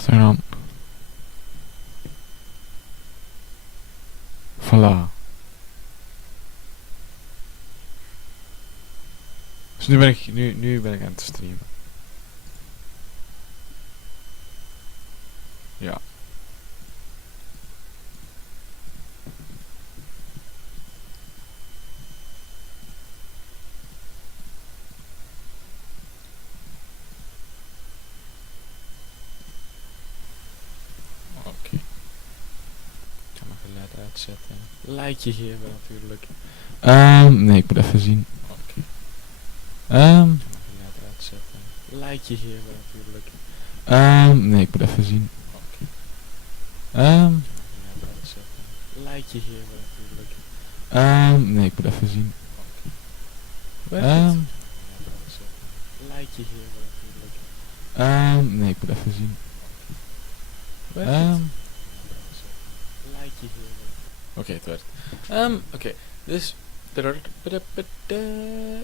achteraan. Voilà. Dus nu ben ik aan het streamen. Ja. Oké. Ik ga mijn geluid uitzetten. Likeje geven natuurlijk. Nee, ik moet even zien. Oké. Geluid uitzetten. Likeje geven natuurlijk. Nee, ik moet even zien. Oké. Geluid uitzetten. Likeje geven natuurlijk. Nee, ik moet even zien. Oké. Geluid uitzetten. Likeje geven natuurlijk. Nee, ik moet even zien. Likeje geven. Oké, het werkt. Oké, dus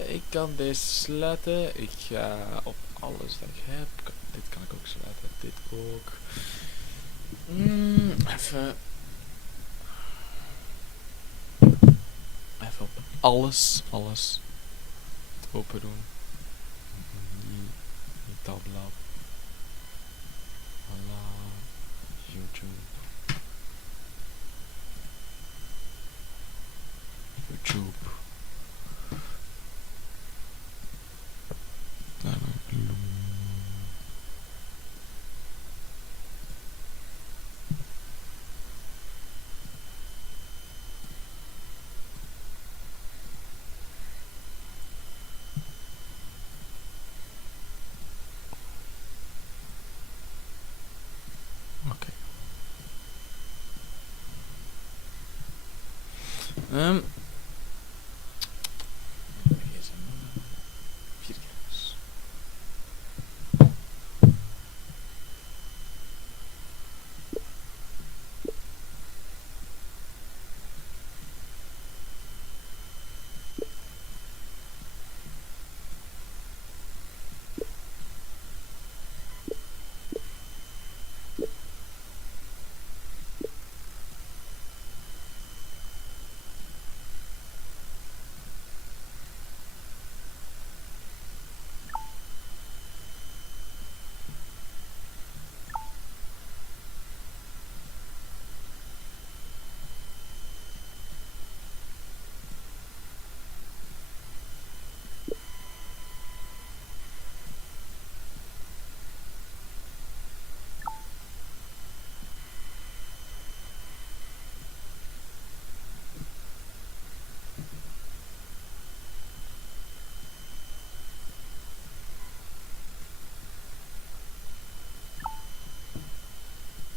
ik kan deze sluiten. Ik ga op alles dat ik heb. Dit kan ik ook sluiten. Dit ook. Even op alles het open doen. Niet tabblad. Voilà. YouTube. Oké.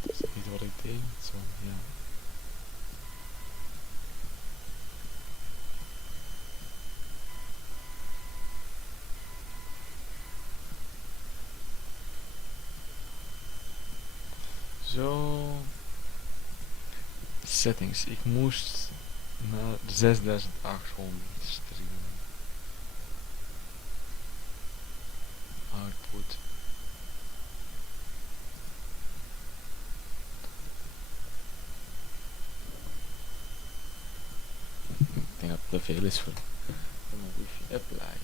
Dat is niet wat ik deed. Zo, ja. Zo. Settings. Ik moest naar 6800 streamen. Output. Ik denk dat het te veel is voor mijn wifi. Apply.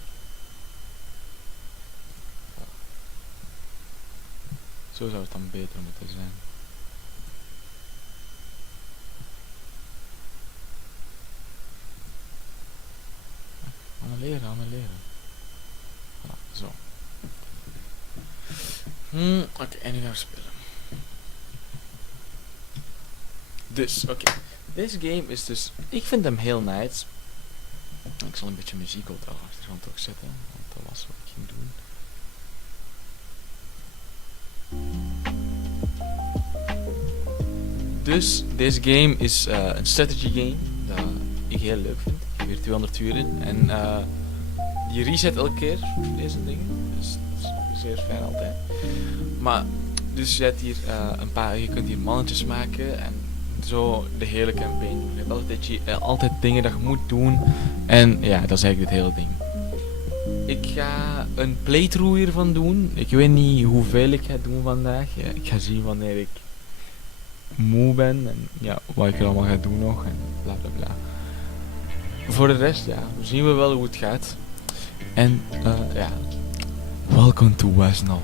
Zo zou het dan beter moeten zijn. Annuleren. Voilà, zo. Oké, en nu gaan we spelen. Dus, oké. Deze game is dus... Ik vind hem heel nice. Ik zal een beetje muziek op de achtergrond ook zetten. Want dat was wat ik ging doen. Dus, deze game is een strategy game. Dat ik heel leuk vind. Ik heb hier 200 uur in. En die reset elke keer. Deze dingen. Dus dat is zeer fijn altijd. Maar, dus je hebt hier een paar... Je kunt hier mannetjes maken. En zo de hele campaign doen. Je hebt altijd dingen dat je moet doen. En ja, dat is eigenlijk het hele ding. Ik ga een playthrough hiervan doen. Ik weet niet hoeveel ik ga doen vandaag. Ja, ik ga zien wanneer ik moe ben en ja, wat ik er allemaal ga doen nog en bla bla bla. Voor de rest, ja, zien we wel hoe het gaat. En ja, welcome to westnoth.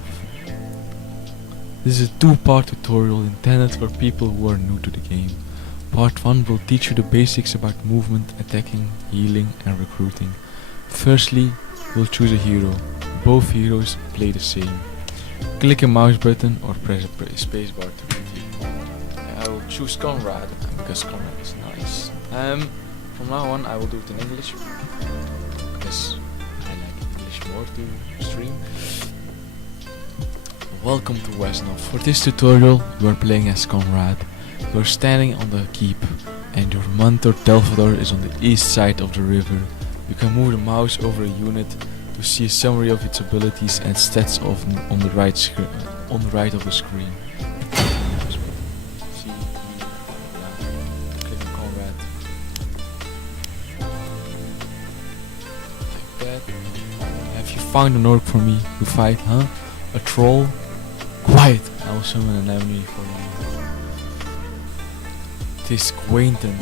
This is a two-part tutorial intended for people who are new to the game. Part 1 will teach you the basics about movement, attacking, healing and recruiting. Firstly, we'll choose a hero. Both heroes play the same. Click a mouse button or press a spacebar to continue. I will choose Conrad because Conrad is nice. From now on I will do it in English because I like English more to stream. Welcome to westnoth. For this tutorial you are playing as Conrad. You are standing on the keep and your mentor Delphador is on the east side of the river. You can move the mouse over a unit to see a summary of its abilities and stats on the right of the screen. See, click on Conrad. Like that. Have you found an orc for me to fight, huh? A troll? Quiet! I will summon an enemy for you. It is Quentin.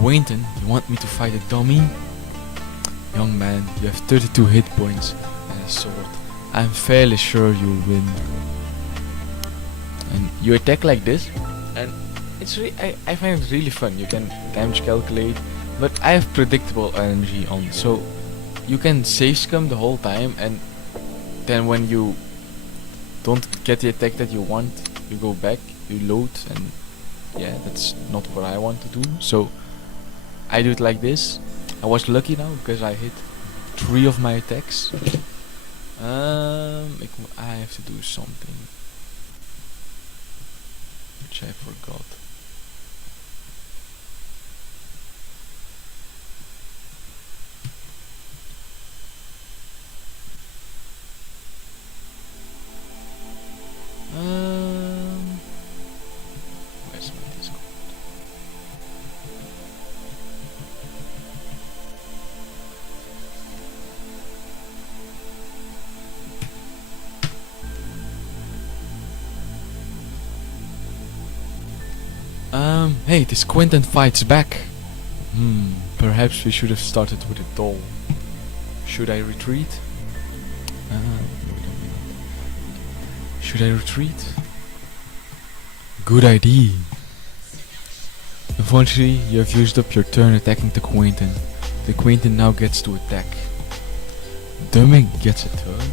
Quentin, you want me to fight a dummy? Young man, you have 32 hit points and a sword. I'm fairly sure you'll win. And you attack like this, and it's I find it really fun. You can damage calculate, but I have predictable energy on, so you can save scum the whole time, and then when you don't get the attack that you want, you go back, you load, and yeah, that's not what I want to do. So I do it like this. I was lucky now because I hit 3 of my attacks. I have to do something which I forgot. Where's my Discord? Hey, this Quentin fights back. Perhaps we should have started with a doll. Should I retreat? Should I retreat? Good idea. Unfortunately, you have used up your turn attacking the Quentin. The Quentin now gets to attack. Dumming gets a turn.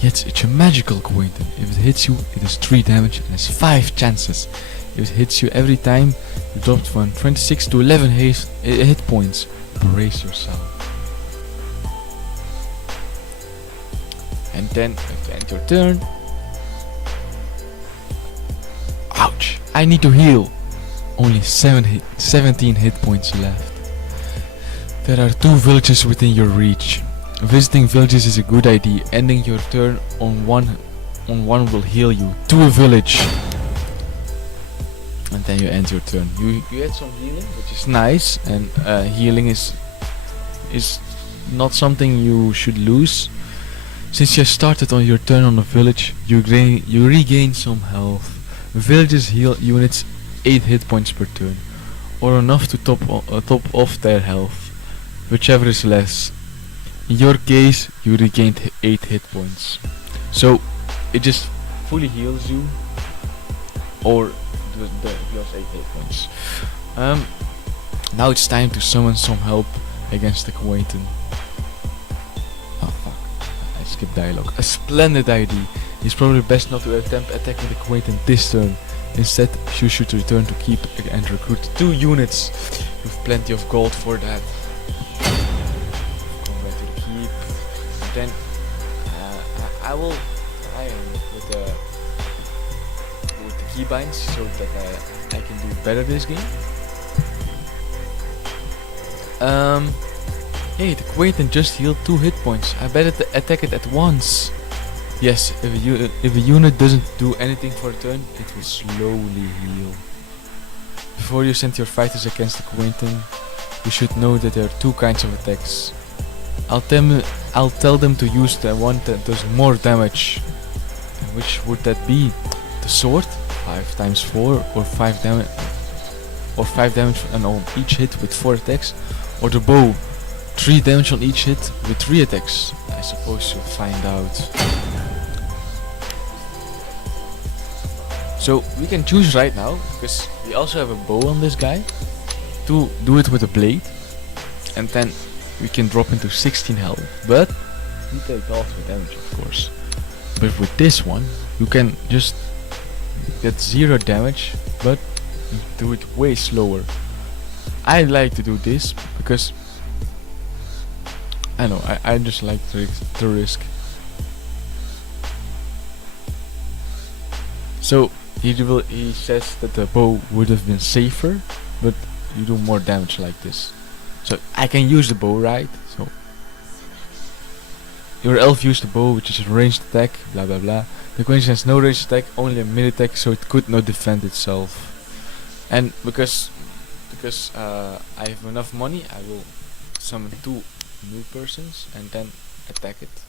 Yet it's a magical Quentin. If it hits you, it does 3 damage and has 5 chances. If it hits you every time, you drop from 26 to 11 hit points. Brace yourself. And then, to end your turn. Ouch! I need to heal. Only 17 hit points left. There are 2 villages within your reach. Visiting villages is a good idea. Ending your turn on one will heal you to a village. And then you end your turn. You get some healing, which is nice, and healing is not something you should lose. Since you started on your turn on a village, you regain some health. Villages heal units 8 hit points per turn, or enough to top off their health, whichever is less. In your case, you regained 8 hit points. So it just fully heals you, or deals 8 hit points. Now it's time to summon some help against the Quentin. Oh fuck, I skipped dialogue. A splendid idea. It's probably best not to attempt attacking the Quentin this turn. Instead, you should return to keep and recruit 2 units. You have plenty of gold for that. Come back to the keep. And then I will try with the keybinds so that I can do better this game. Hey, the Quentin just healed 2 hit points. I better attack it at once. Yes, if a unit doesn't do anything for a turn, it will slowly heal. Before you send your fighters against the Quentin, you should know that there are 2 kinds of attacks. I'll tell them to use the one that does more damage. And which would that be? The sword, 5 times 4, or 5 damage, on each hit with 4 attacks, or the bow, 3 damage on each hit with 3 attacks. I suppose you'll find out. So we can choose right now, because we also have a bow on this guy, to do it with a blade, and then we can drop into 16 health, but we take also damage, of course. But with this one, you can just get 0 damage, but do it way slower. I like to do this because I know I just like the risk. So he says that the bow would have been safer, but you do more damage like this. So I can use the bow, right? So your elf used the bow, which is a ranged attack, blah blah blah. The queen has no ranged attack, only a mid attack, so it could not defend itself. And because I have enough money, I will summon 2 new persons and then attack it.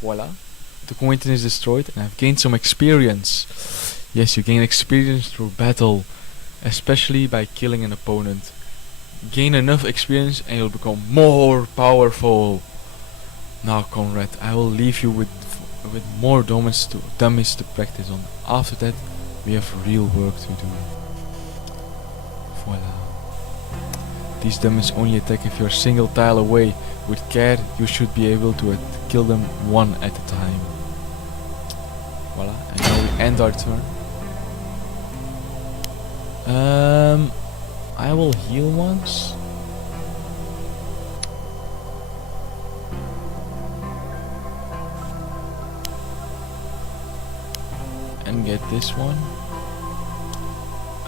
Voila. The Quentin is destroyed and I've gained some experience. Yes, you gain experience through battle, especially by killing an opponent. Gain enough experience and you'll become more powerful. Now Conrad, I will leave you with more dummies to practice on. After that, we have real work to do. Voila. These dummies only attack if you're a single tile away. With care, you should be able to kill them one at a time. Voila, and now we end our turn. I will heal once. And get this one.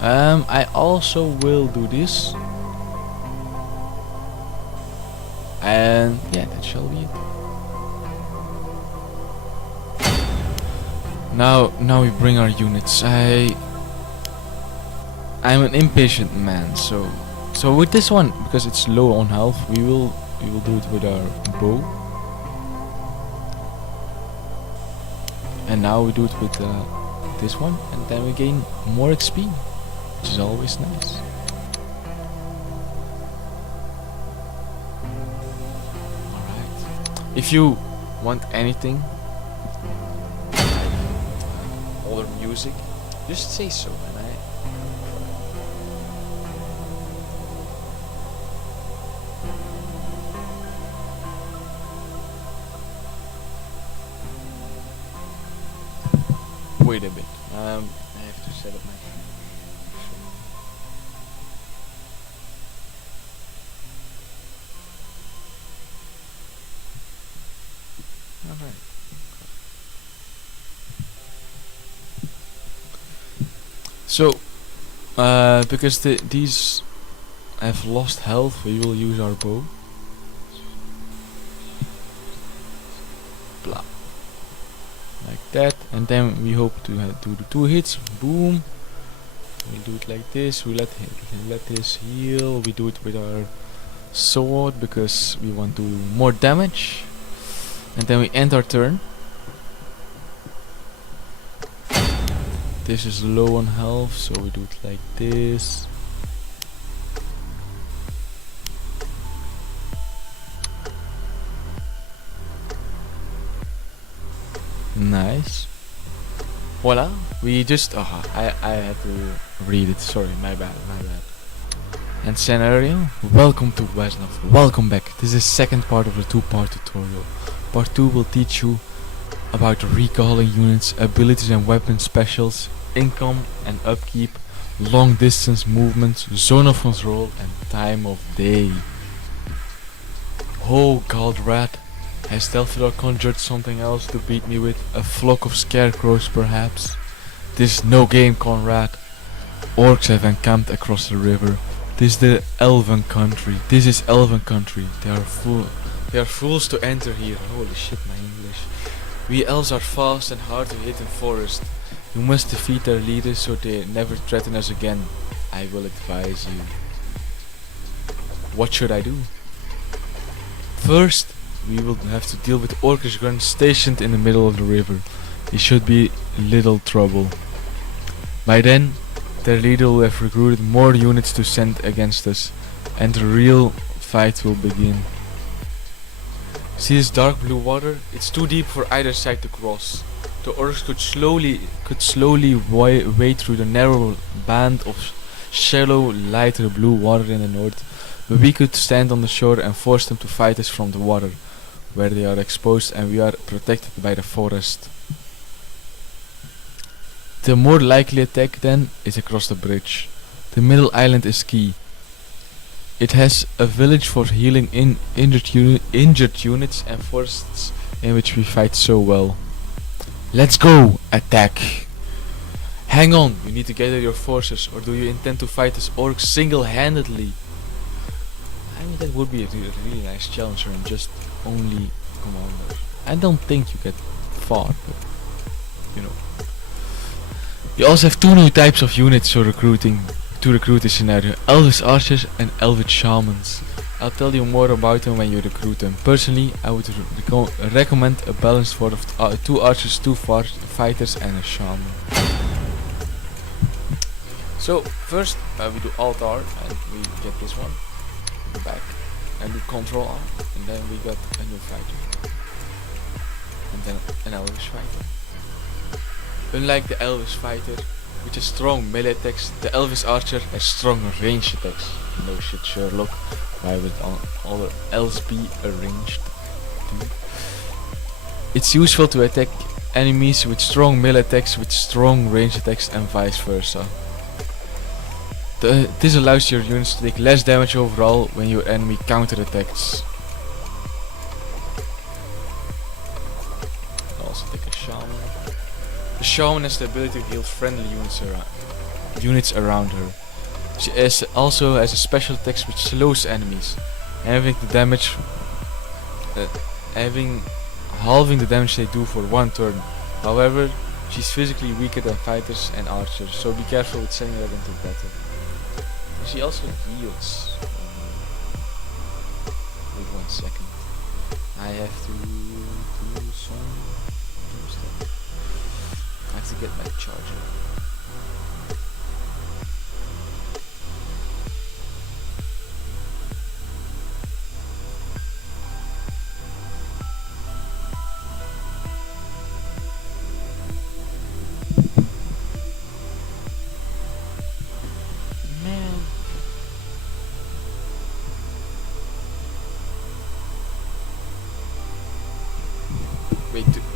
I also will do this. And yeah, that shall be it. Now we bring our units. I'm an impatient man, so with this one, because it's low on health, we will do it with our bow. And now we do it with this one, and then we gain more XP, which is always nice. Alright. If you want anything, older music, just say so, and wait a bit. I have to set up my alright. So because these have lost health, we will use our bow. Blah. Like that, and then we hope to do the 2 hits. Boom. We'll do it like this. We let this heal. We do it with our sword because we want to do more damage. And then we end our turn. This is low on health, so we do it like this. Nice. Voila. We just I had to read it, sorry, my bad. And scenario, welcome to westnoth, welcome back. This is second part of the 2-part tutorial. Part 2 will teach you about recalling units, abilities and weapon specials, income and upkeep, long distance movements, zone of control and time of day. Oh god, rat. Has Stelphidor conjured something else to beat me with? A flock of scarecrows perhaps? This is no game, Conrad. Orcs have encamped across the river. This is the elven country. This is elven country. They are fools to enter here. Holy shit, my English. We elves are fast and hard to hit in forest. You must defeat their leaders so they never threaten us again. I will advise you. What should I do? First, we will have to deal with Orcish Gun stationed in the middle of the river. He should be little trouble. By then, their leader will have recruited more units to send against us, and the real fight will begin. See this dark blue water? It's too deep for either side to cross. The orcs could slowly wade through the narrow band of shallow, lighter blue water in the north, but we could stand on the shore and force them to fight us from the water, where they are exposed and we are protected by the forest. The more likely attack then is across the bridge. The middle island is key. It has a village for healing injured units and forests in which we fight so well. Let's go! Attack! Hang on, you need to gather your forces, or do you intend to fight this orc single-handedly? I mean, that would be a really nice challenger and just only commander. I don't think you get far, but you know. You also have two new types of units for recruiting to recruit this scenario: Elvish Archers and Elvish Shamans. I'll tell you more about them when you recruit them. Personally, I would recommend a balanced force of 2 archers, 2 fighters and a shaman. So first we do Alt R and we get this one back, and do Control R, and then we got a new fighter, and then an Elvish fighter. Unlike the Elvish fighter, which has strong melee attacks, the Elvish archer has strong range attacks. No shit, Sherlock. Why would all else be arranged? It's useful to attack enemies with strong melee attacks with strong range attacks and vice versa. This allows your units to take less damage overall when your enemy counterattacks. Also take a shaman. The shaman has the ability to heal friendly units around her. She also has a special attack which slows enemies, halving the damage they do for 1 turn. However, she's physically weaker than fighters and archers, so be careful with sending her into battle. She also heals. Wait 1 second. I have to do some stuff. I have to get my charger.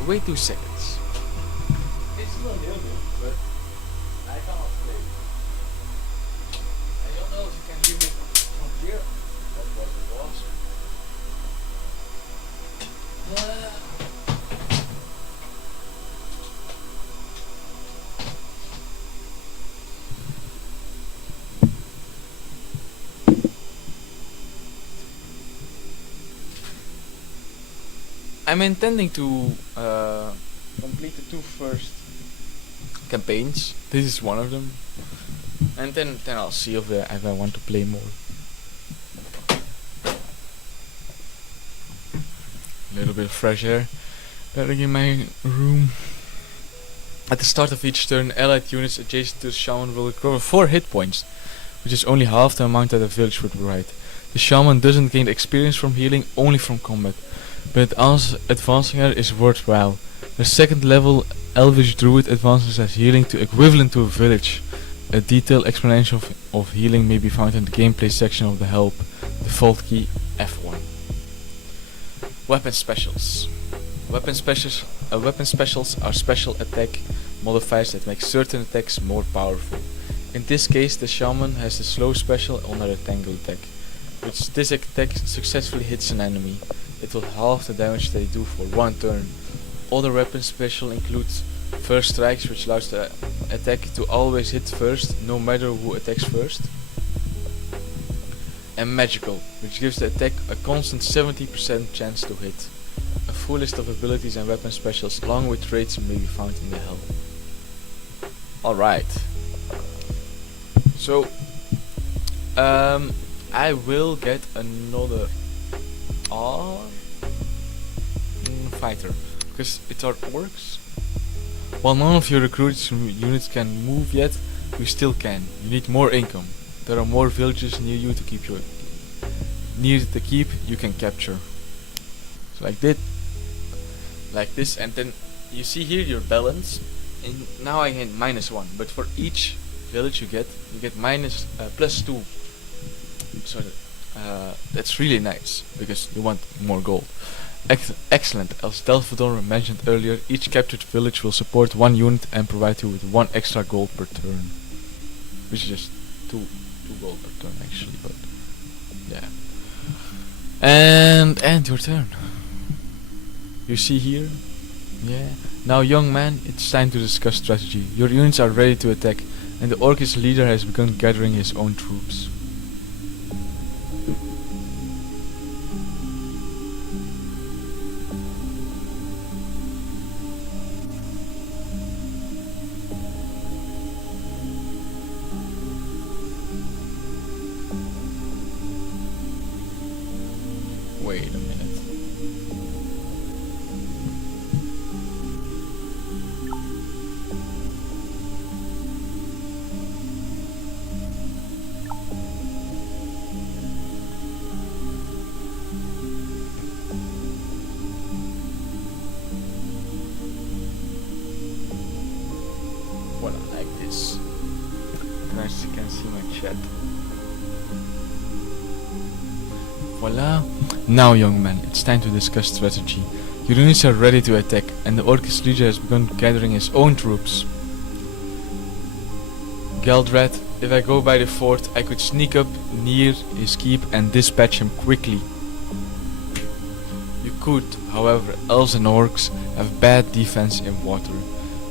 Wait 2 seconds. It's still heel good, but I cannot play. I don't know if you can give me from here. That was the boss. I'm intending to complete the 2 first campaigns. This is one of them, and then I'll see if I want to play more. A little bit of fresh air. Better in my room. At the start of each turn, allied units adjacent to the shaman will recover 4 hit points, which is only half the amount that a village would provide. The shaman doesn't gain experience from healing, only from combat, but advancing her is worthwhile. The 2nd level Elvish Druid advances as healing to equivalent to a village. A detailed explanation of healing may be found in the gameplay section of the help. Default key F1. Weapon specials. Weapon specials are special attack modifiers that make certain attacks more powerful. In this case, the shaman has the slow special on her rectangle attack, which this attack successfully hits an enemy. It will halve the damage they do for 1 turn. Other weapon special includes first strikes, which allows the attack to always hit first, no matter who attacks first. And magical, which gives the attack a constant 70% chance to hit. A full list of abilities and weapon specials along with traits may be found in the help. Alright. So I will get another are fighter, because it's our orcs. While none of your recruits units can move yet, you still can. You need more income. There are more villages near you to keep near the keep you can capture. So like this, and then you see here your balance. And now I get -1, but for each village you get minus +2. So that's really nice because you want more gold. Excellent. As Delphador mentioned earlier, each captured village will support 1 unit and provide you with 1 extra gold per turn, which is just 2 gold per turn actually, but yeah. And your turn. You see here, yeah. Now, young man, it's time to discuss strategy. Your units are ready to attack, and the Orcish leader has begun gathering his own troops. Wait a minute. Well, like this. You can see my chat. Voila. Now, young man, it's time to discuss strategy. Your units are ready to attack, and the Orcish leader has begun gathering his own troops. Galdred, if I go by the fort, I could sneak up near his keep and dispatch him quickly. You could, however, elves and orcs have bad defense in water.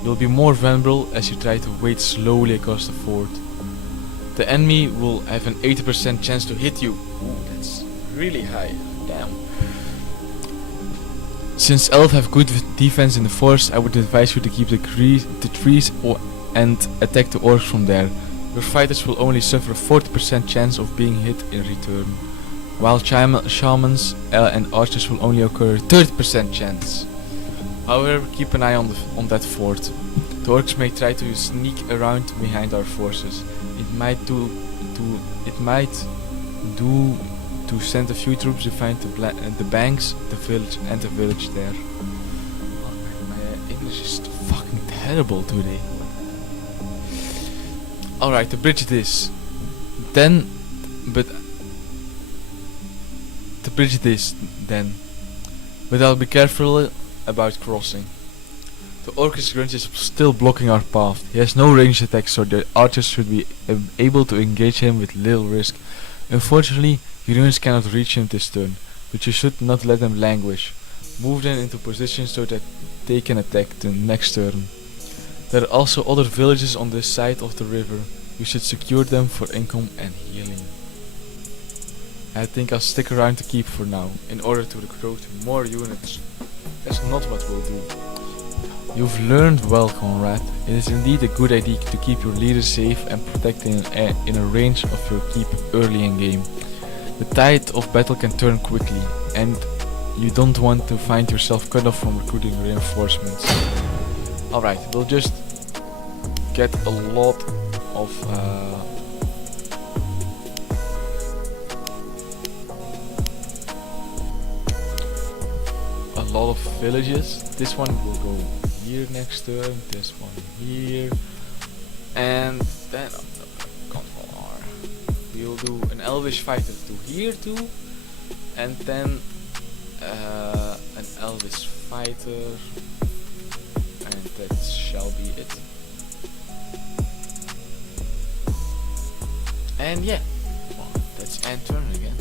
You'll be more vulnerable as you try to wade slowly across the fort. The enemy will have an 80% chance to hit you. Ooh, that's really high. Damn. Since elves have good defense in the forest, I would advise you to keep the trees and attack the orcs from there. Your fighters will only suffer a 40% chance of being hit in return, while shamans and archers will only occur a 30% chance. However, keep an eye on that fort. The orcs may try to sneak around behind our forces. It might do to send a few troops to find the banks, the village there. Oh, my English is fucking terrible today. Alright, to bridge this. Then. But I'll be careful about crossing. The Orcish grunt is still blocking our path. He has no ranged attacks, so the archers should be able to engage him with little risk. Unfortunately, your units cannot reach him this turn, but you should not let them languish. Move them into position so that they can attack the next turn. There are also other villages on this side of the river. You should secure them for income and healing. I think I'll stick around to keep for now, in order to recruit more units. That's not what we'll do. You've learned well, Conrad. It is indeed a good idea to keep your leader safe and protected in a range of your keep early in game. The tide of battle can turn quickly, and you don't want to find yourself cut off from recruiting reinforcements. Alright, we'll just get a lot of villages. This one will go here next turn, this one here, and then control R. We'll do an elvish fighter to here too, and then an elvish fighter, and that shall be it. And yeah, well, that's end turn again.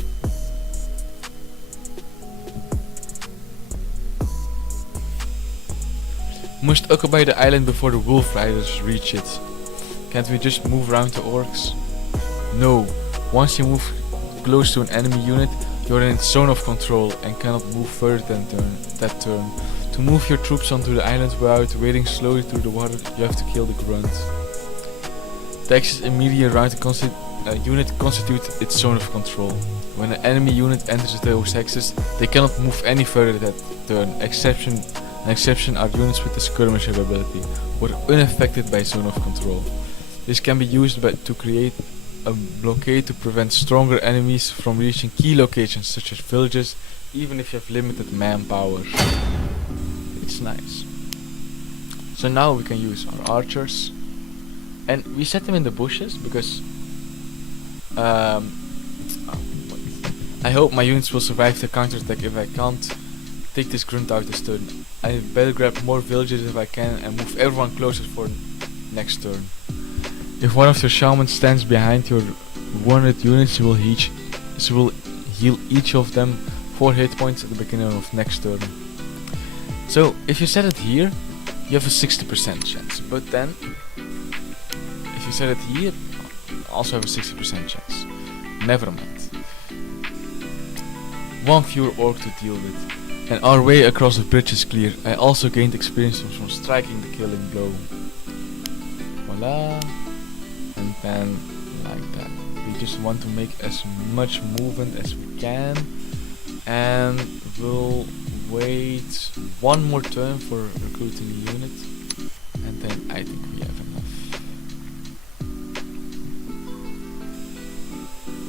Must occupy the island before the wolf riders reach it. Can't we just move around the orcs? No. Once you move close to an enemy unit, you're in its zone of control and cannot move further than that turn. To move your troops onto the island without wading slowly through the water, you have to kill the grunt. The axis immediately around the unit constitutes its zone of control. When an enemy unit enters those axis, they cannot move any further that turn. An exception are units with the skirmisher ability, or unaffected by zone of control. This can be used to create a blockade to prevent stronger enemies from reaching key locations such as villages, even if you have limited manpower. It's nice. So now we can use our archers, and we set them in the bushes because I hope my units will survive the counterattack. If I can't take this grunt out this turn, I better grab more villages if I can and move everyone closer for next turn. If one of your shamans stands behind your wounded units, you will heal each of them 4 hit points at the beginning of next turn. So if you set it here, you have a 60% chance, but then if you set it here, also have a 60% chance. Never mind. One fewer orc to deal with, and our way across the bridge is clear. I also gained experience from striking the killing blow. Voila. And then like that. We just want to make as much movement as we can, and we'll wait one more turn for recruiting a unit, and then I think we have enough.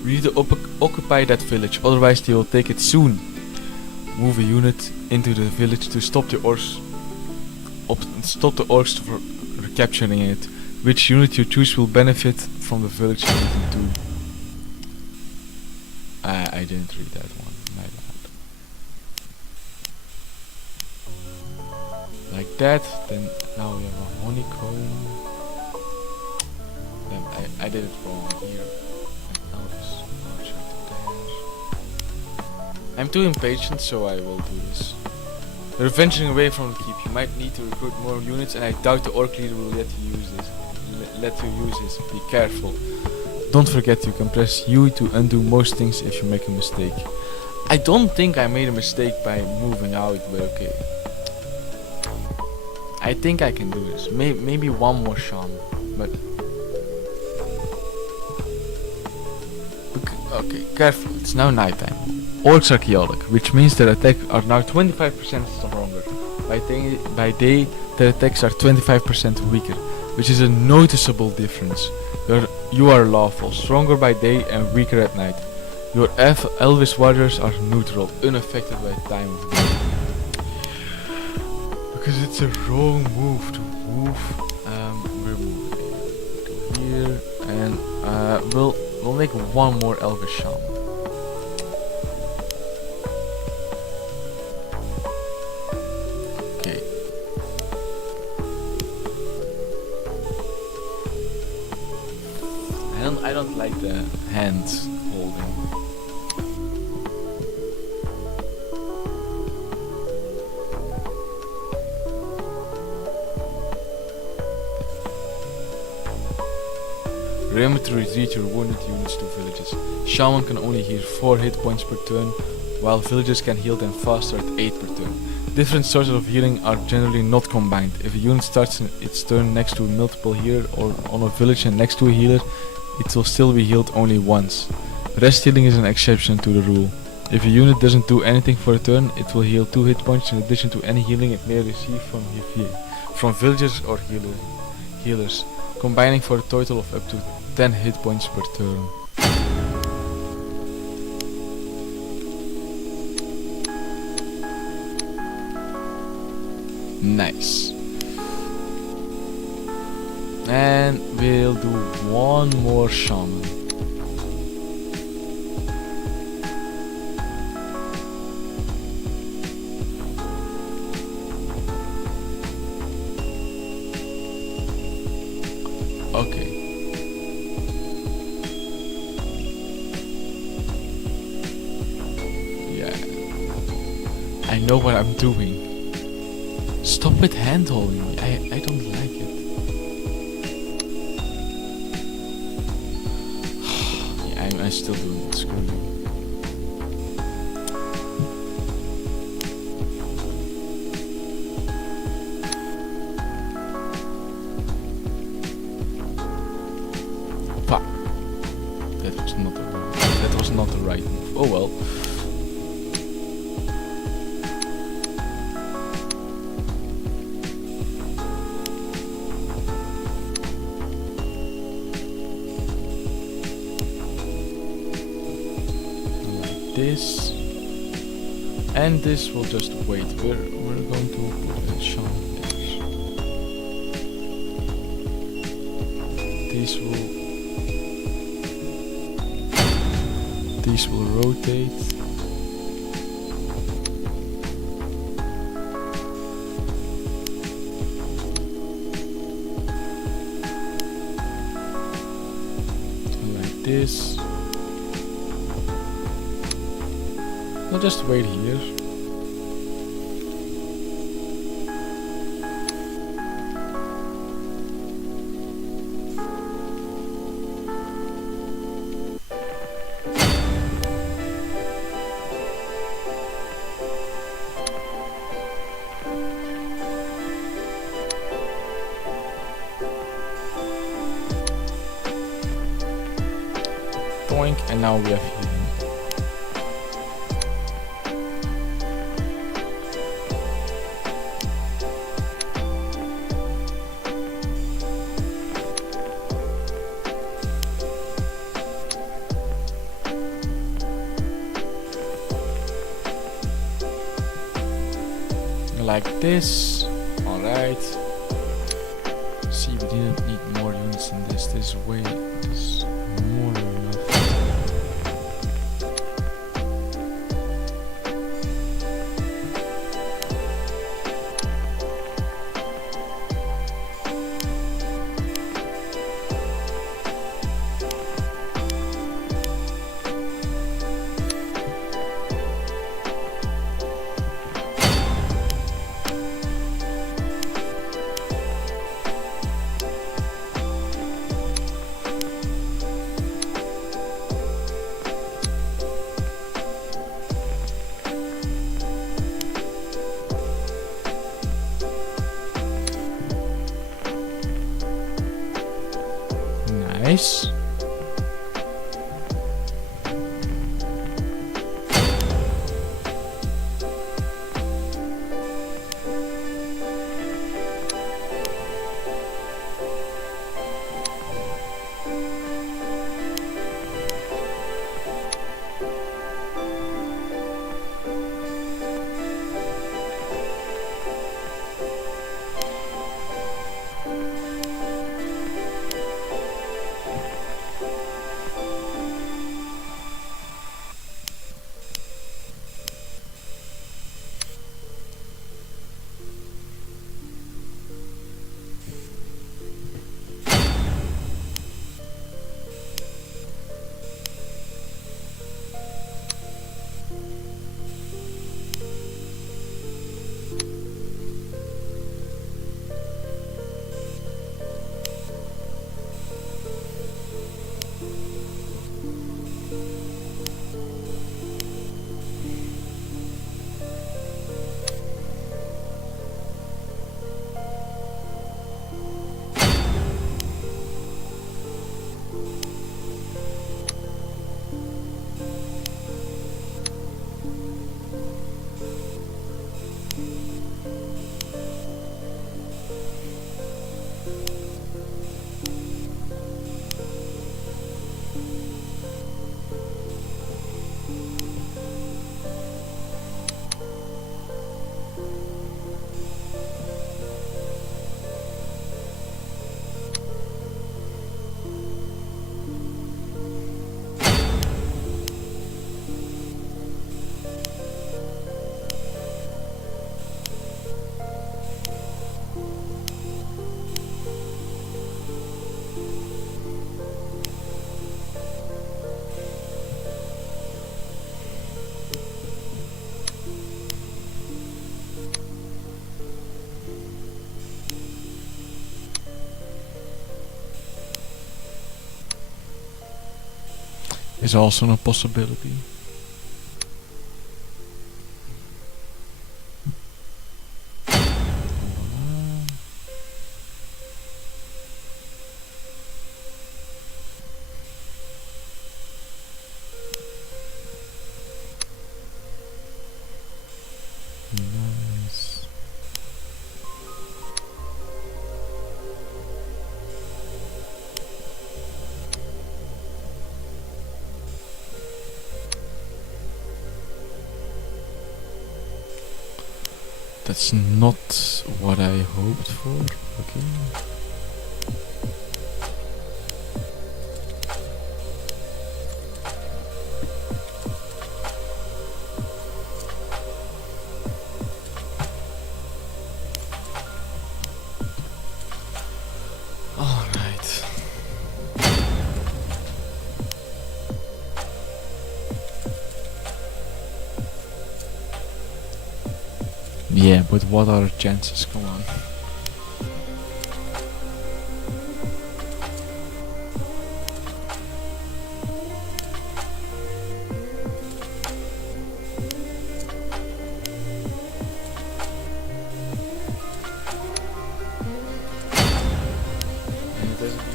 We need to occupy that village, otherwise they will take it soon. Move a unit into the village to stop the orcs from recapturing it. Which unit you choose will benefit from the village you move into. I didn't read that one, my bad. Like that, then now we have a honeycomb. Then I did it wrong here. I'm too impatient, so I will do this. You're venturing away from the keep. You might need to recruit more units, and I doubt the orc leader will let you use this. Be careful. Don't forget you can press U to undo most things if you make a mistake. I don't think I made a mistake by moving out, but okay. I think I can do this. Maybe one more shaman, but okay, careful. It's now nighttime. Orcs are chaotic, which means their attacks are now 25% stronger. By day, their attacks are 25% weaker, which is a noticeable difference. You are lawful, stronger by day and weaker at night. Your Elvis warriors are neutral, unaffected by time of day. Because it's a wrong move to move. We're moving to here, and we'll make one more Elvis shaman. I don't like the hand holding. Remember to retreat your wounded units to villages. Shaman can only heal 4 hit points per turn, while villagers can heal them faster at 8 per turn. Different sources of healing are generally not combined. If a unit starts its turn next to a multiple healer or on a village and next to a healer, it will still be healed only once. Rest healing is an exception to the rule. If a unit doesn't do anything for a turn, it will heal 2 hit points in addition to any healing it may receive from villagers or healers, combining for a total of up to 10 hit points per turn. Nice. And we'll do one more shaman. Okay. Yeah. I know what I'm doing. Stop with hand holding me. I don't like it. I'm still doing it. Screw you. Fuck. That was not the right move. Oh well. Like this. And this will just wait. We're going to put a sharp there. These will rotate. Like this. We'll just wait here. Boink, and now we have healing. Like this. Alright. See, we didn't need more units in this. This is more than enough. Nice. Is also a possibility. That's not what I hoped for. Okay. Alright. Yeah, but what are the chances? Come on. And it doesn't even...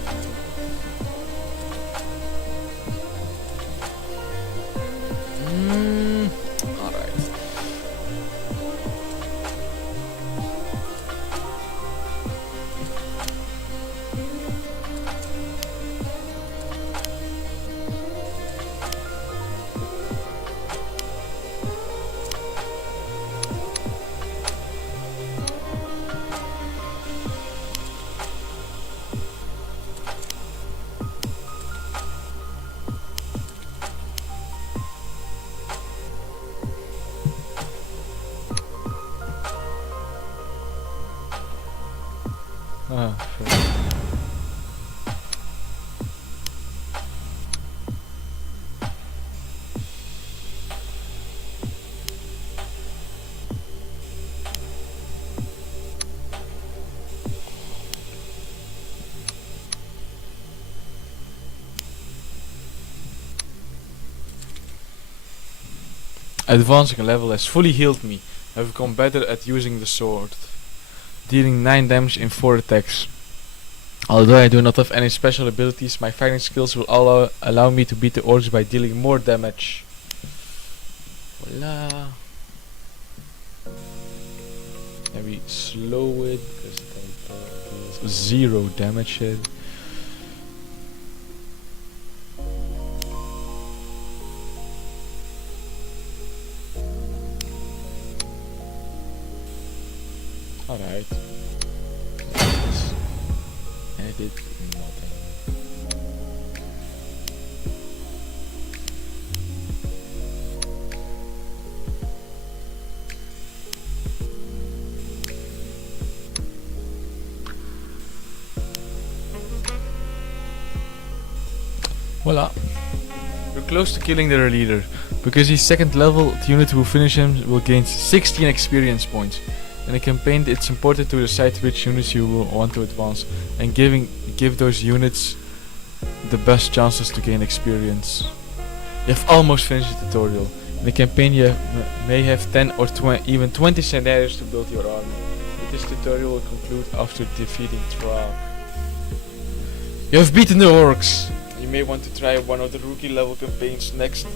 Alright. Fair. Advancing a level has fully healed me. I've become better at using the sword, dealing 9 damage in 4 attacks. Although I do not have any special abilities, my fighting skills will allow me to beat the orcs by dealing more damage. Voila. And we slow it because it deals 0 damage here. Alright. And it did nothing. Voila. We're close to killing their leader. Because he's 2nd level, the unit who finish him will gain 16 experience points. In a campaign, it's important to decide which units you will want to advance and give those units the best chances to gain experience. You have almost finished the tutorial. In the campaign, you may have 10 or even 20 scenarios to build your army. But this tutorial will conclude after defeating Thrall. You have beaten the orcs! You may want to try one of the rookie level campaigns next,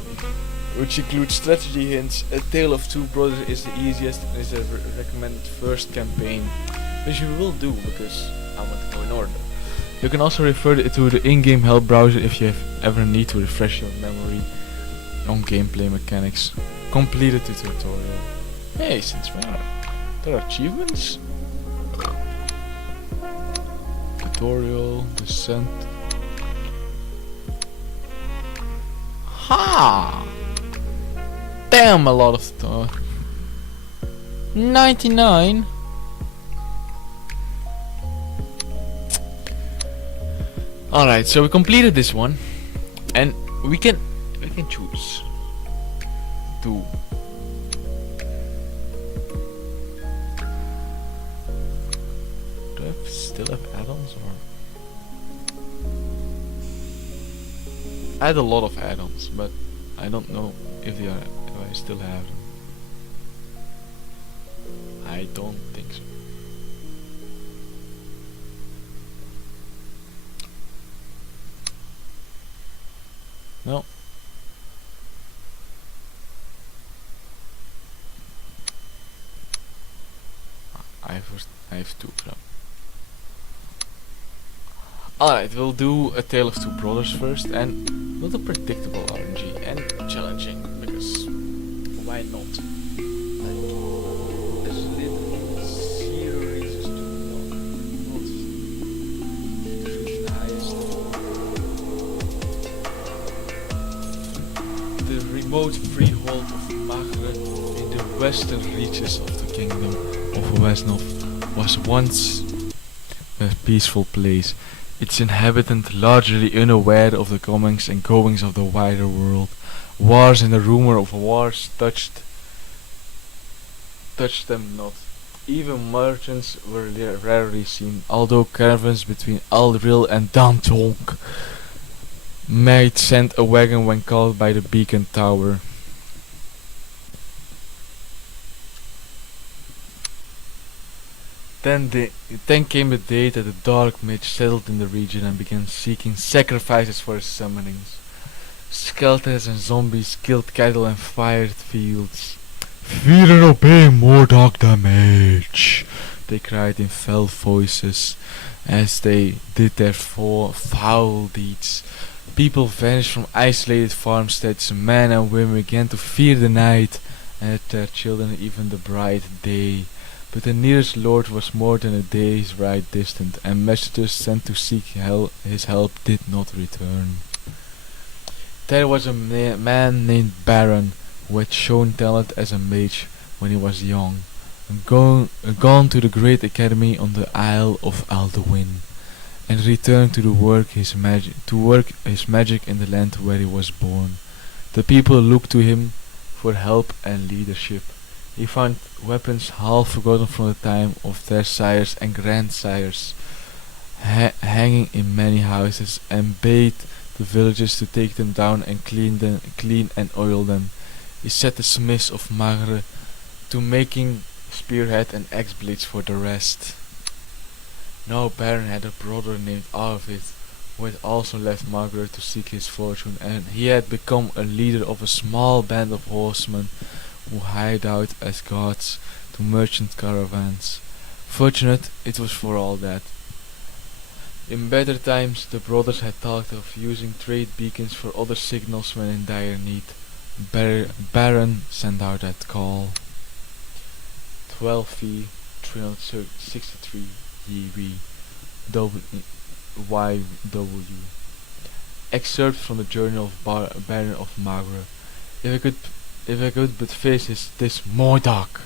which includes strategy hints. A Tale of Two Brothers is the easiest and is the recommended first campaign, which you will do because I want to go in order. You can also refer to the in-game help browser if you ever need to refresh your memory on gameplay mechanics. Completed the tutorial. Hey, since when there are achievements? Tutorial, descent. Ha! Damn, a lot of stuff. 99. Alright, so we completed this one, and we can choose two. Do I still have add-ons or? I had a lot of add-ons, but I don't know if they are. If I still have them. I don't think so. No. I have two from. Alright, we'll do A Tale of Two Brothers first, and we'll do predictable RNG and challenging, because why not? This is little western reaches of the kingdom of Westnoth was once a peaceful place, its inhabitant largely unaware of the comings and goings of the wider world. Wars and the rumor of wars touched them not. Even merchants were rarely seen, although caravans between Aldril and Dantonk might send a wagon when called by the beacon tower. Then came the day that the Dark Mage settled in the region and began seeking sacrifices for his summonings. Skeletons and zombies killed cattle and fired fields. "Fear and obey Mordok the Mage," they cried in fell voices as they did their foul deeds. People vanished from isolated farmsteads, men and women began to fear the night, and their children even the bright day. But the nearest lord was more than a day's ride distant, and messengers sent to seek his help did not return. There was a man named Baron who had shown talent as a mage when he was young, and gone to the great academy on the Isle of Alduin, and returned to work his magic in the land where he was born. The people looked to him for help and leadership. He found weapons half forgotten from the time of their sires and grandsires, hanging in many houses, and bade the villagers to take them down and clean and oil them. He set the smiths of Magre to making spearhead and axe blades for the rest. Now Baron had a brother named Arvid, who had also left Magre to seek his fortune, and he had become a leader of a small band of horsemen who hired out as guards to merchant caravans. Fortunate it was for all that. In better times the brothers had talked of using trade beacons for other signals when in dire need. Baron sent out that call. 12V 363 YW. Excerpt from the journal of Baron of Magre. If I could but face this Mordok,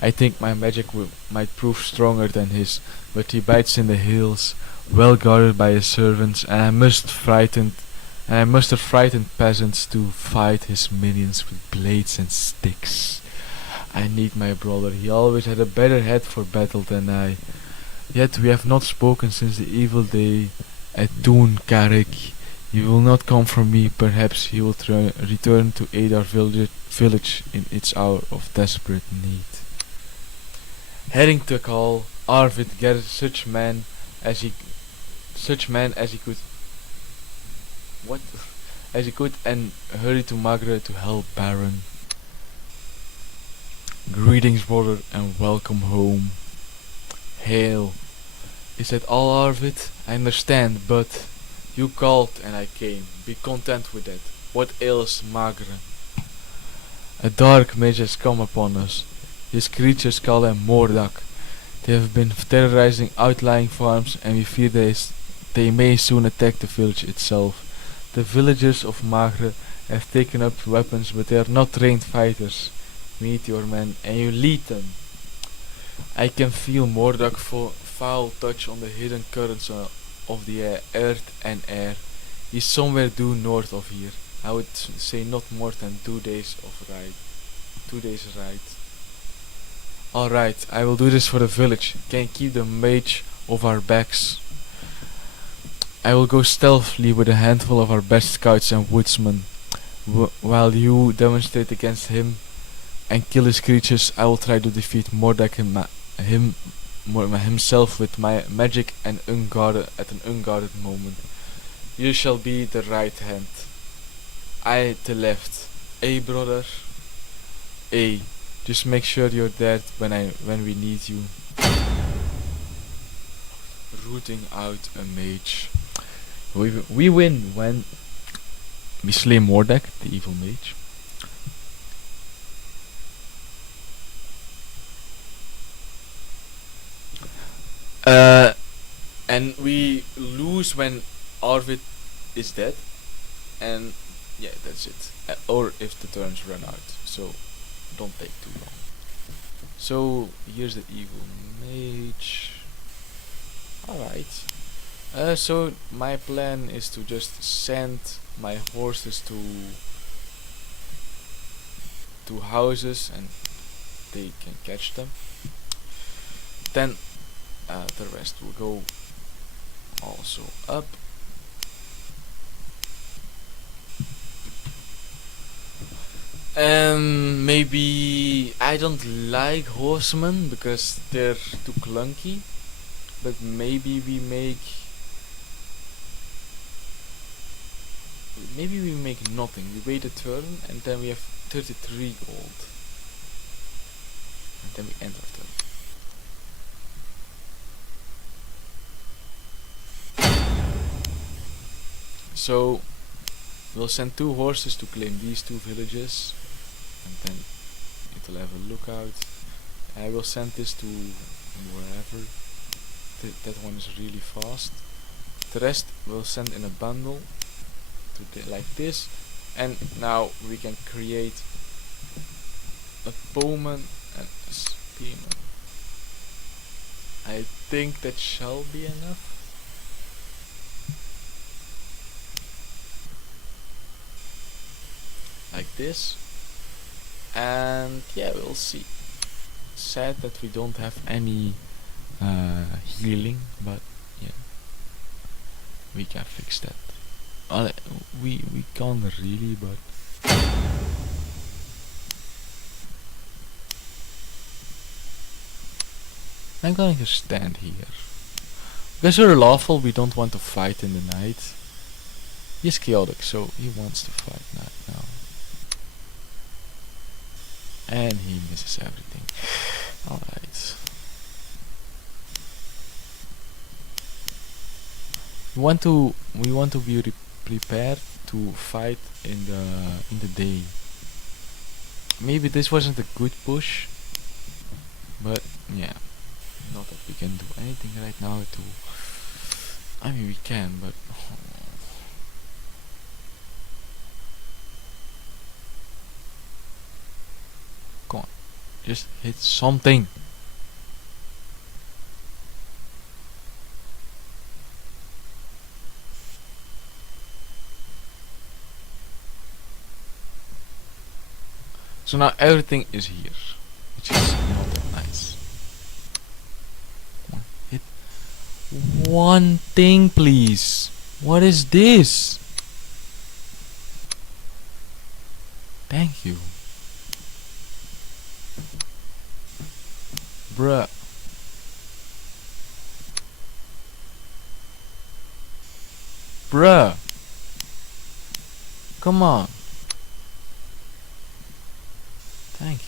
I think my magic might prove stronger than his, but he bites in the hills, well guarded by his servants, and I must have frightened peasants to fight his minions with blades and sticks. I need my brother, he always had a better head for battle than I. Yet we have not spoken since the evil day at Doon Karik. He will not come for me, perhaps he will return to aid our village in its hour of desperate need. Heading to call, Arvid gathered such men as he could and hurried to Magre to help Baron. Greetings, brother, and welcome home. Hail. Is that all, Arvid? I understand, but you called and I came. Be content with that. What ails Magre? A dark mage has come upon us. His creatures call him Mordok. They have been terrorizing outlying farms, and we fear they may soon attack the village itself. The villagers of Magre have taken up weapons, but they are not trained fighters. We need your men, and you lead them. I can feel Mordok's foul touch on the hidden currents of the earth and air. He's somewhere due north of here. I would say not more than 2 days ride. Alright, I will do this for the village. Can keep the mage off our backs. I will go stealthily with a handful of our best scouts and woodsmen. While you demonstrate against him and kill his creatures, I will try to defeat Mordok himself with my magic and at an unguarded moment. You shall be the right hand, I the left. Brother? Just make sure you're there when we need you. Rooting out a mage. We win when we slay Mordok, the evil mage. And we lose when Arvid is dead, and yeah, that's it. Or if the turns run out, so don't take too long. So here's the evil mage. Alright. So my plan is to just send my horses to houses and they can catch them. Then the rest will go also up. And maybe I don't like horsemen because they're too clunky. But maybe we make nothing. We wait a turn and then we have 33 gold. And then we end our turn. So we'll send 2 horses to claim these 2 villages, and then it'll have a lookout. I will send this to wherever. That one is really fast. The rest we'll send in a bundle to like this, and now we can create a bowman and a spearman. I think that shall be enough. Like this, and yeah, we'll see. Sad that we don't have any healing, but yeah, we can fix that. We can't really, but I'm going to stand here because we're lawful. We don't want to fight in the night. He's chaotic, so he wants to fight now. And he misses everything. Alright. We want to be prepared to fight in the day. Maybe this wasn't a good push, but yeah, not that we can do anything right now to. I mean, we can, but. Come on, just hit something. So now everything is here, which is not that nice. Come on, hit one thing, please. What is this? Thank you. Bruh. Bruh. Come on. Thank you.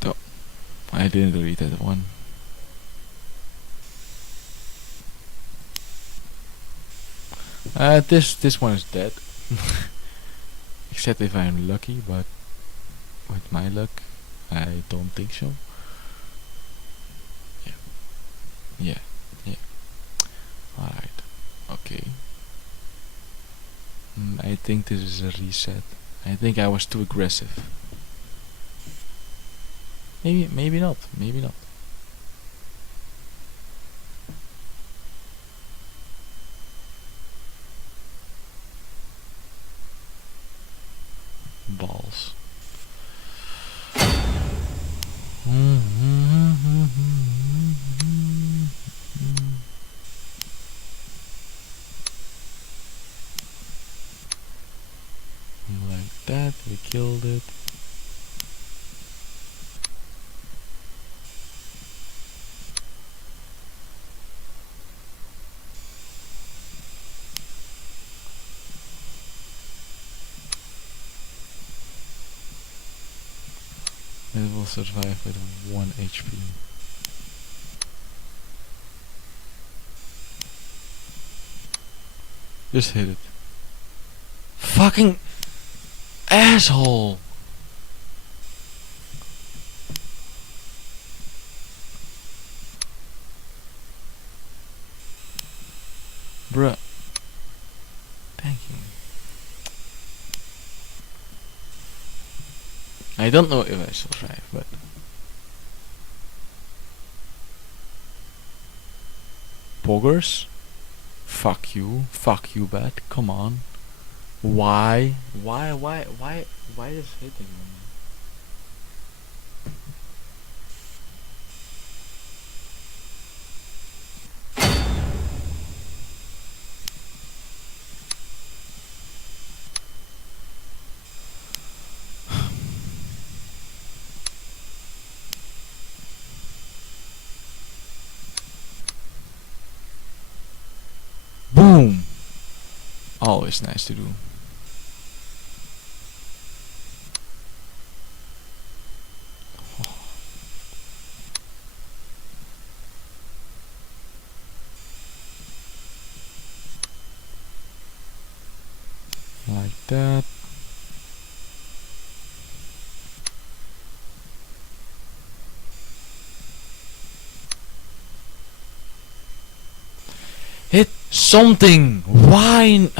So, I didn't read that one. This one is dead. Except if I'm lucky, but with my luck, I don't think so. Yeah. Alright. Okay. I think this is a reset. I think I was too aggressive. Maybe not. Balls. Like that, we killed it. It will survive with 1 HP. Just hit it. Fucking asshole! Bruh. Thank you. I don't know if I shall survive, but... Poggers? Fuck you, bat. Come on. Why? Why is hitting me? Boom! Always nice to do. Like that. Hit something! Why?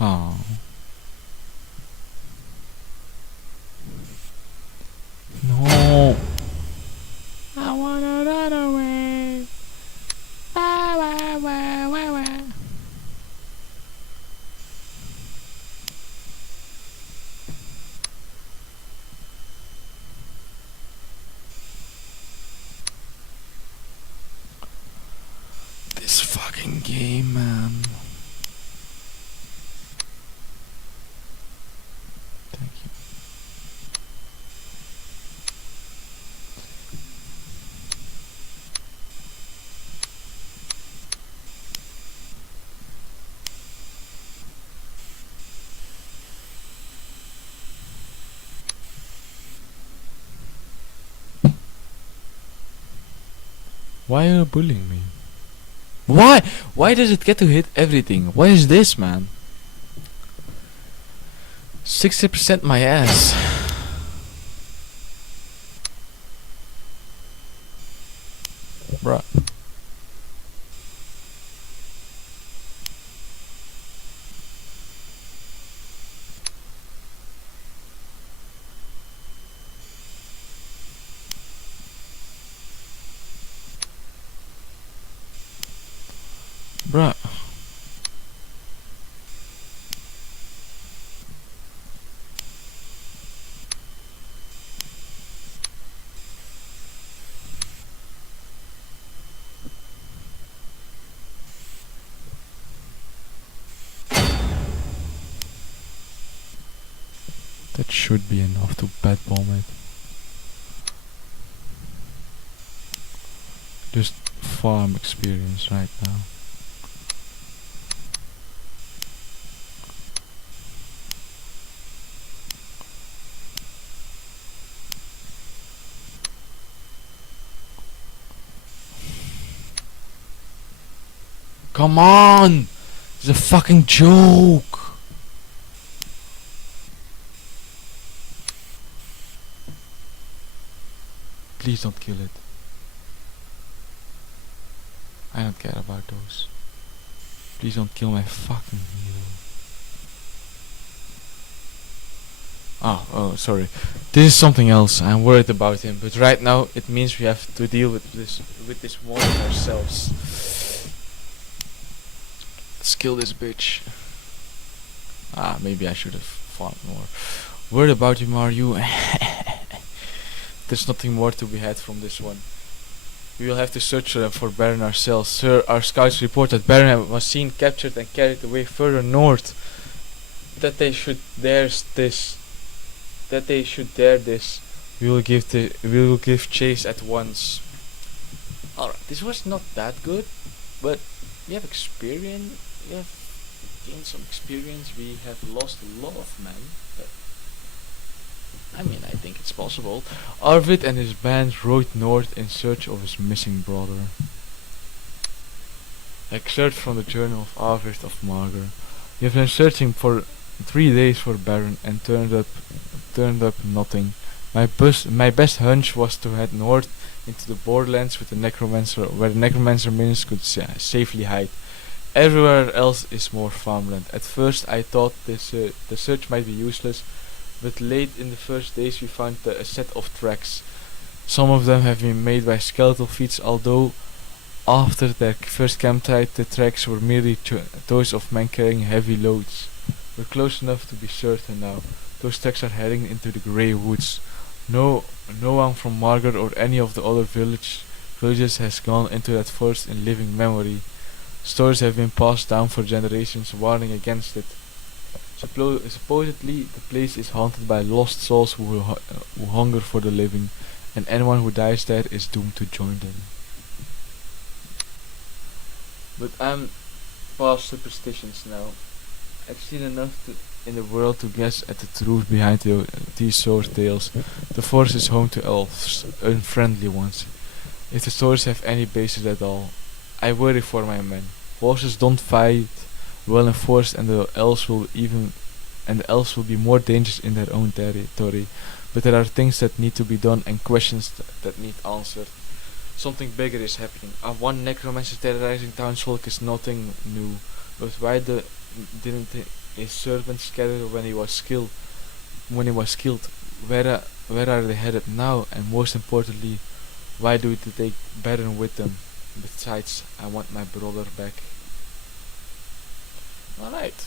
Oh. No. I wanna run away. Wah, wah, wah, wah, wah. This fucking game, man. Thank you. Why are you bullying me? Why? Why does it get to hit everything? What is this, man? 60% my ass. Bruh. Bruh. That should be enough to bad bomb it. Just farm experience right now. Come on! It's a fucking joke! Please don't kill it. I don't care about those. Please don't kill my fucking hero. Oh, sorry. This is something else. I'm worried about him, but right now it means we have to deal with this one ourselves. Let's kill this bitch. Maybe I should have fought more. Worried about him, are you? There's nothing more to be had from this one. We will have to search for Baron ourselves. Sir, our scouts report that Baron was seen, captured and carried away further north. That they should dare this. We will give chase at once. Alright, this was not that good, but we have experience. We have gained some experience. We have lost a lot of men, but I mean, I think it's possible. Arvid and his band rode north in search of his missing brother. Excerpt from the journal of Arvid of Marger. You have been searching for 3 days for Baron and turned up nothing. My best hunch was to head north into the borderlands with the necromancer, where the necromancer minions could safely hide. Everywhere else is more farmland. At first I thought the search might be useless, but late in the first days we found a set of tracks. Some of them have been made by skeletal feet, although after their first campsite the tracks were merely those of men carrying heavy loads. We're close enough to be certain now. Those tracks are heading into the grey woods. No, no one from Margaret or any of the other villages has gone into that forest in living memory. Stories have been passed down for generations warning against it. Supposedly, the place is haunted by lost souls who hunger for the living, and anyone who dies there is doomed to join them. But I'm past superstitions now. I've seen enough in the world to guess at the truth behind these sword tales. The forest is home to elves, unfriendly ones. If the stories have any basis at all, I worry for my men. Horses don't fight well in forest, and the elves will be more dangerous in their own territory. But there are things that need to be done and questions that need answered. Something bigger is happening. One necromancer terrorizing townsfolk is nothing new. But why didn't his servants scatter when he was killed? Where are they headed now? And most importantly, why do they take Baron with them? Besides, I want my brother back. Alright.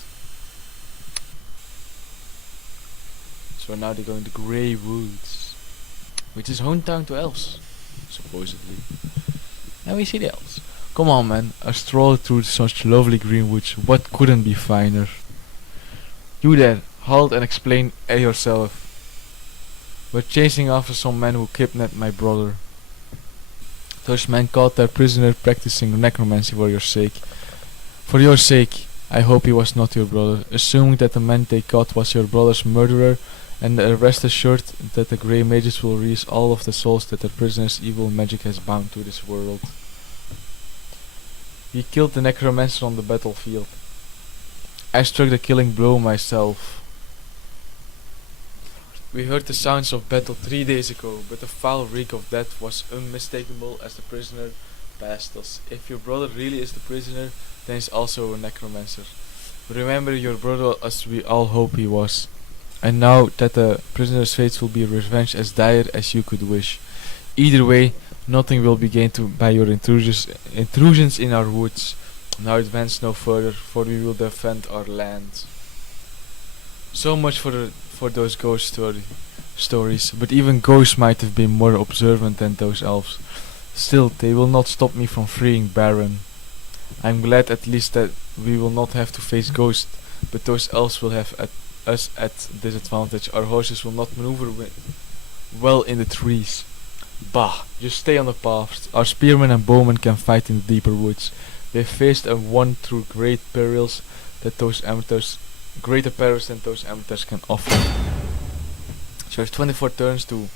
So now they're going to Grey Woods, which is hometown to elves, supposedly. And we see the elves. Come on, man, a stroll through such lovely green woods, what couldn't be finer? You there, halt and explain yourself. We're chasing after some men who kidnapped my brother. Those men caught their prisoner practicing necromancy for your sake. For your sake, I hope he was not your brother. Assuming that the man they caught was your brother's murderer, and rest assured that the Grey Mages will release all of the souls that their prisoner's evil magic has bound to this world. He killed the necromancer on the battlefield. I struck the killing blow myself. We heard the sounds of battle 3 days ago, but the foul reek of death was unmistakable as the prisoner passed us. If your brother really is the prisoner, then he's also a necromancer. Remember your brother as we all hope he was. And now that the prisoner's fate will be revenge as dire as you could wish. Either way, nothing will be gained by your intrusions in our woods. Now advance no further, for we will defend our land. So much for those ghost stories, but even ghosts might have been more observant than those elves. Still, they will not stop me from freeing Baron. I'm glad at least that we will not have to face ghosts, but those elves will have us at disadvantage. Our horses will not maneuver well in the trees. Bah, just stay on the paths. Our spearmen and bowmen can fight in the deeper woods. They faced and won through greater perils than those amateurs can offer. So there's 24 turns to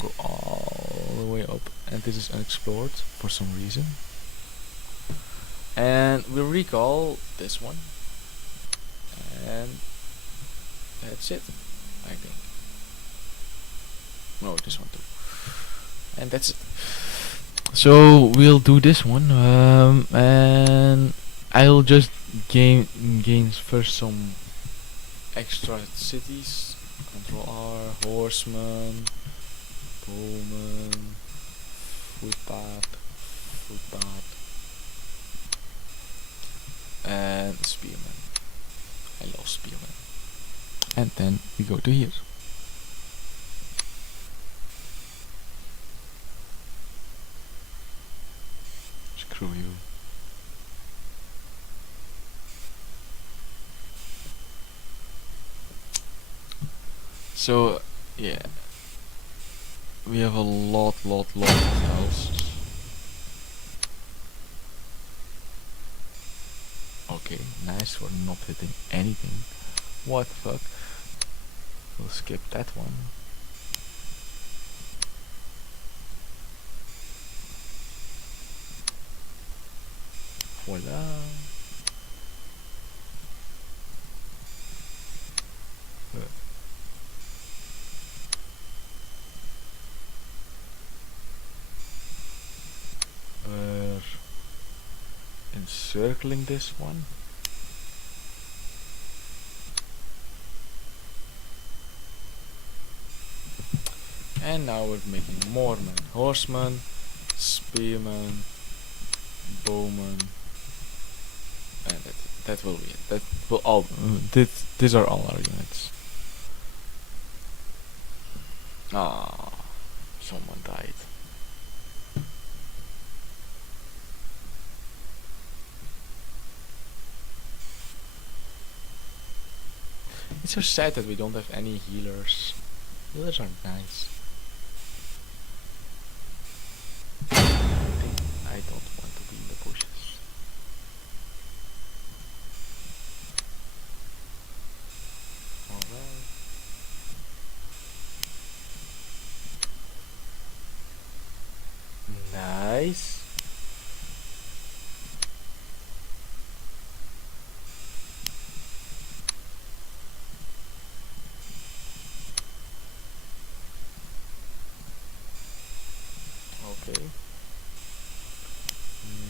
go all the way up, and this is unexplored for some reason. And we'll recall this one, and that's it, I think. No, this one too. And that's it. So we'll do this one, and I'll just gain first some extra cities. Control R, horseman, bowman, footpath, and spearman. I love spearman. And then we go to here. Screw you. So yeah, we have a lot of houses. Okay, nice for not hitting anything. What the fuck? We'll skip that one. Voila. circling this one. And now we're making more men. Horseman, spearman, bowman, and that will be it. That will all. These are all our units. Ah, someone died. It's so sad that we don't have any healers. Healers are nice. I don't want to be in the bushes. Alright. Nice. Okay.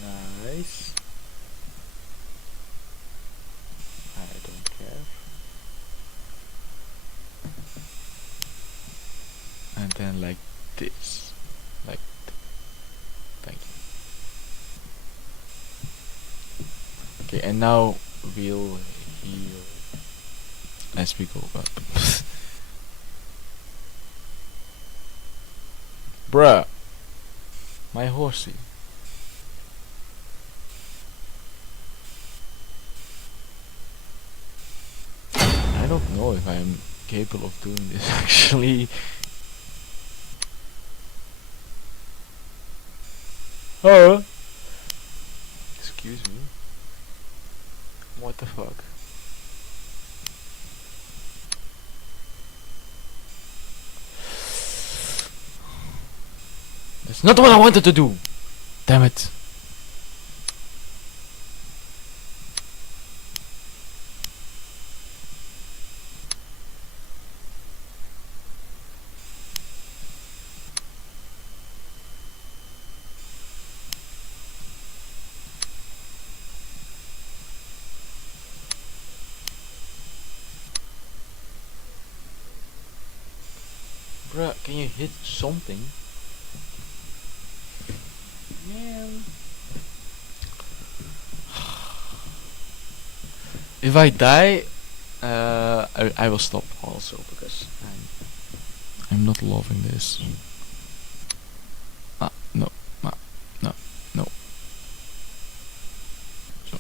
Nice. I don't care. And then like this. Like thank you. Okay, and now we'll heal as we go up. Bruh. My horsey. I don't know if I'm capable of doing this actually. Oh! Excuse me. What the fuck? That's not what I wanted to do! Damn it. Bruh, can you hit something? Man. If I die, I will stop also because I'm not loving this. No, no. So.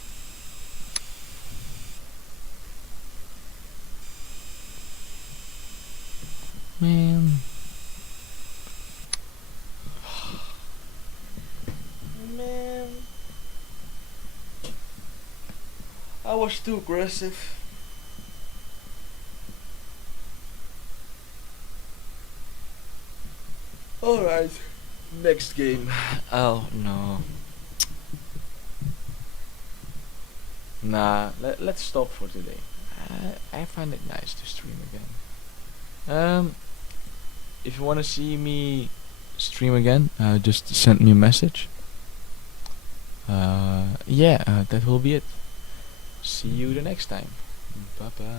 Man. Man. I was too aggressive. Alright. Next game. Oh no. Nah, let's stop for today. I find it nice to stream again. If you wanna see me stream again, just send me a message. Yeah, that will be it. See you the next time. Bye bye.